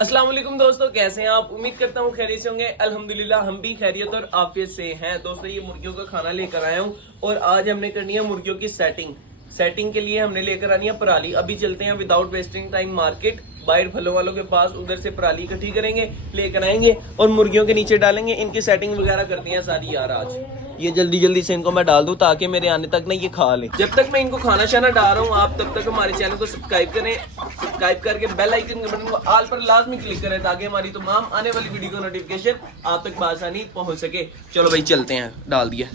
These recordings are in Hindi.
अस्सलाम वालेकुम दोस्तों, कैसे हैं आप? उम्मीद करता हूँ खैरियत से होंगे। अल्हम्दुलिल्लाह हम भी खैरियत और आफियत से हैं। दोस्तों ये मुर्गियों का खाना लेकर आया हूँ और आज हमने करनी है मुर्गियों की सेटिंग के लिए हमने लेकर आनी है पराली। अभी चलते हैं विदाउट वेस्टिंग टाइम मार्केट, बाहर फलों वालों के पास, उधर से पराली इकट्ठी करेंगे, लेकर आएंगे और मुर्गियों के नीचे डालेंगे। इनकी सेटिंग वगैरह करती है सारी यार आज। ये जल्दी जल्दी से इनको मैं डाल दूं ताकि मेरे आने तक ना ये खा ले। जब तक मैं इनको खाना शाना डाल रहा हूँ आप तब तक हमारे चैनल को सब्सक्राइब करें। सब्सक्राइब करके बेल आइकन के बटन को ऑल पर लाजमी क्लिक करें ताकि हमारी तमाम आने वाली वीडियो का नोटिफिकेशन आप तक आसानी पहुंच सके। चलो भाई चलते हैं, डाल दिया।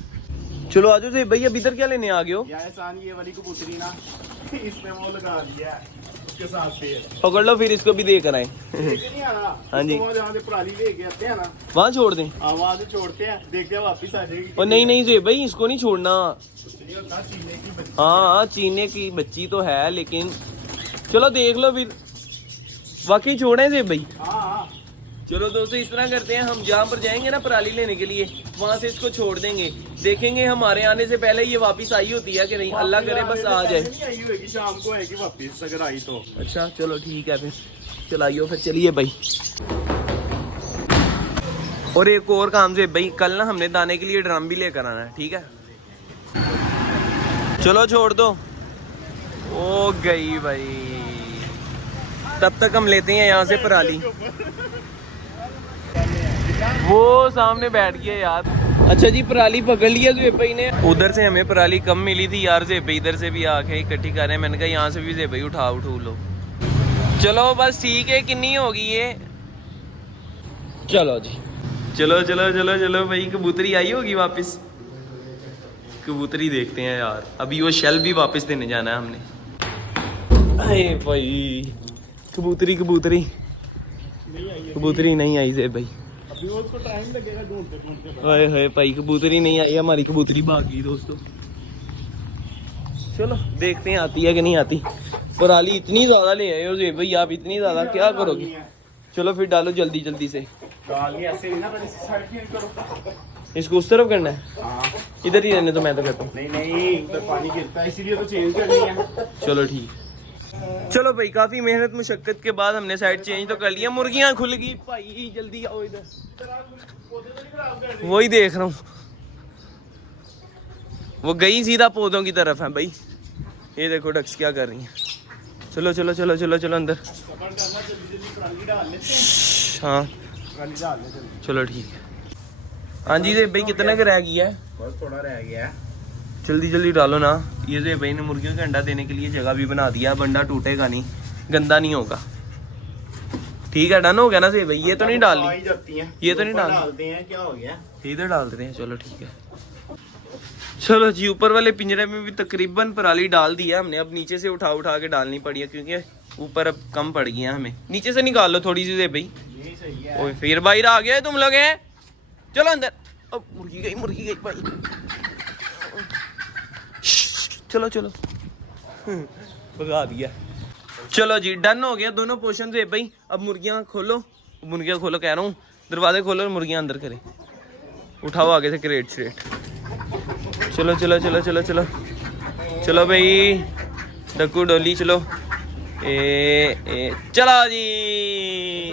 चलो आजो से भाई, अब इधर क्या लेने आ गए हो? ये वाली कबूतरी ना इसने वो लगा दिया है उसके साथ पे। पकड़ लो फिर इसको भी देकर आए। हाँ जी, जहाँ से पराली लेके आते हैं ना वहाँ छोड़ दें। वहाँ से छोड़ते हैं, देखते हैं वापिस आ जाएगी। और नहीं जे भाई, इसको नहीं छोड़ना। चीने की बच्ची। हाँ चीने की बच्ची तो है, लेकिन चलो देख लो फिर, वाकई छोड़े जे भाई। हाँ चलो दोस्तों इस तरह करते हैं, हम जहाँ पर जाएंगे ना पराली लेने के लिए, वहां से इसको छोड़ देंगे। देखेंगे हमारे आने से पहले ये वापस आई होती है कि नहीं, अल्लाह करे बस आ जाए। नहीं आई होगी, शाम को आएगी वापिस अगर आई तो। अच्छा चलो ठीक है, फिर चलाइयो फिर। चलिए भाई, और एक और काम से भाई, कल ना हमने दाने के लिए ड्रम भी लेकर आना है, ठीक है? चलो छोड़ दो। ओ गई भाई, तब तक हम लेते हैं यहाँ से पराली। वो सामने बैठ गया यार। अच्छा जी, पराली पकड़ लिया ज़ेबई ने। उधर से हमें पराली कम मिली थी यार, ज़ेबई इधर से भी आके इकट्ठी कर रहे हैं। मैंने कहा यहाँ से भी ज़ेबई उठू लो। चलो बस ठीक है, कितनी होगी ये? चलो जी, चलो चलो चलो चलो भाई, कबूतरी आई होगी वापस। कबूतरी देखते हैं यार, अभी वो शेल भी वापस देने जाना है हमने। अरे भाई, कबूतरी नहीं आई ज़ेबई। अभी उसको टाइम लगेगा ढूंढते। हाय हाय भाई, कबूतरी नहीं आई, हमारी कबूतरी भाग गई दोस्तों। चलो देखते हैं आती है कि नहीं आती। पराली इतनी ज्यादा ले आए हो भाई आप, इतनी ज्यादा क्या करोगे? चलो फिर डालो जल्दी जल्दी से। ऐसे ही ना, पहले साइड चेंज करो। इसको उस तरफ करना है? हाँ। इधर ही रहने तो, मैं तो कहता हूँ। नहीं उधर पानी गिरता है इसीलिए तो चेंज करनी है। चलो ठीक। चलो भाई, काफी मेहनत मुशक्कत के बाद हमने साइड चेंज तो कर लिया। मुर्गियां खुल गई भाई, जल्दी आओ इधर। वही देख रहा हूँ, वो गई सीधा पौधों की तरफ है भाई। ये देखो डक्स क्या कर रही हैं। चलो चलो चलो चलो चलो अंदर। हाँ चलो ठीक है। हाँ जी भाई, कितना का रह गया है? बस थोड़ा रह गया है। जल्दी जल्दी डालो ना। ये जो भाई ने मुर्गियों के अंडा देने के लिए जगह भी बना दिया, बंडा टूटेगा नहीं, गंदा नहीं होगा। ठीक है, डन हो गया ना से भाई? ये तो नहीं डालनी, ये तो नहीं डालते हैं, क्या हो गया? इधर डाल देते हैं। चलो ठीक है। चलो जी, ऊपर वाले पिंजरे में भी तकरीबन पराली डाल दिया हमने। अब नीचे से उठा उठा के डालनी पड़ी है क्योंकि ऊपर अब कम पड़ गई है हमें। नीचे से निकाल लो थोड़ी सी भाई। यही सही है। ओए फिर बाहर आ गए तुम लोग हैं। चलो अंदर। अब मुर्गी गई भाई। चलो चलो, भगा दिया। चलो जी, डन हो गया दोनों पोर्शन से भाई। अब मुर्गियां खोलो कह रहा हूँ, दरवाजे खोलो, मुर्गियां अंदर करें। उठाओ आगे से क्रेट श्रेट। चलो चलो चलो चलो चलो चलो भाई, डक्कू डोली चलो। चलो जी,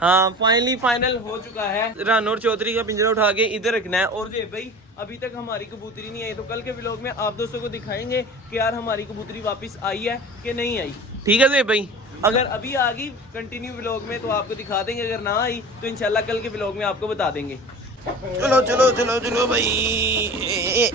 हाँ फाइनल हो चुका है। रानौर चौधरी का पिंजरा उठा के इधर रखना है। और जे भाई, अभी तक हमारी कबूतरी नहीं आई, तो कल के व्लॉग में आप दोस्तों को दिखाएंगे कि यार हमारी कबूतरी वापस आई है कि नहीं आई। ठीक है जे भाई? अगर अभी आ गई कंटिन्यू व्लॉग में तो आपको दिखा देंगे, अगर ना आई तो इंशाल्लाह कल के व्लॉग में आपको बता देंगे। चलो चलो चलो चलो भाई,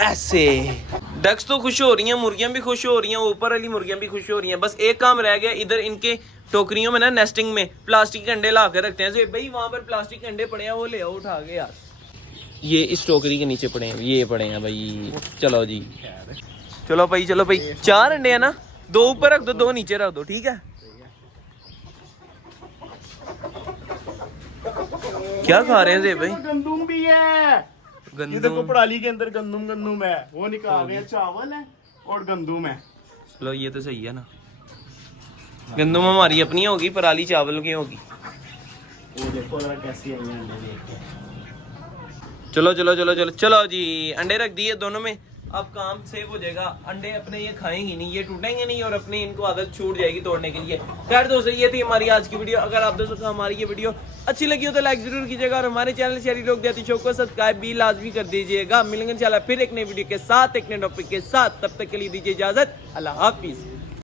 ऐसे डक्स तो खुश हो रही हैं, मुर्गियां भी खुश हो रही हैं, ऊपर वाली मुर्गियां भी खुश हो रही हैं। बस एक काम रह गया, इधर इनके टोकरियों में ना नेस्टिंग में प्लास्टिक के अंडे ला कर रखते हैं। भाई वहां पर प्लास्टिक के अंडे पड़े हैं, वो ले आओ उठा के यार। ये इस टोकरी के नीचे पड़े हैं, ये पड़े हैं भाई। चलो जी, चलो भाई 4 अंडे है ना, 2 ऊपर रख दो, 2 नीचे रख दो, ठीक है? क्या खा रहे हैं भाई? गंदुम भी है। ये देखो पराली के अंदर गंदुम है, वो निकाल रहे हैं। चावल है और गंदुम है। चलो ये तो सही है ना। गंदुम हमारी अपनी होगी, पराली चावल की होगी। वो देखो जरा कैसी आई है। चलो चलो चलो चलो चलो जी, अंडे रख दिए दोनों में। अब काम सेव हो जाएगा। अंडे अपने ये खाएंगे नहीं, ये टूटेंगे नहीं और अपने इनको आदत छूट जाएगी तोड़ने के लिए। खैर दोस्तों ये थी हमारी आज की वीडियो। अगर आप दोस्तों को हमारी ये वीडियो अच्छी लगी हो तो लाइक जरूर कीजिएगा और हमारे चैनल शहरी लोग देहाती शो को सब्सक्राइब भी लाजमी कर दीजिएगा। मिलेंगे इंशाल्लाह फिर एक नई वीडियो के साथ, एक नए टॉपिक के साथ। तब तक के लिए दीजिए इजाजत। अल्लाह हाफिज।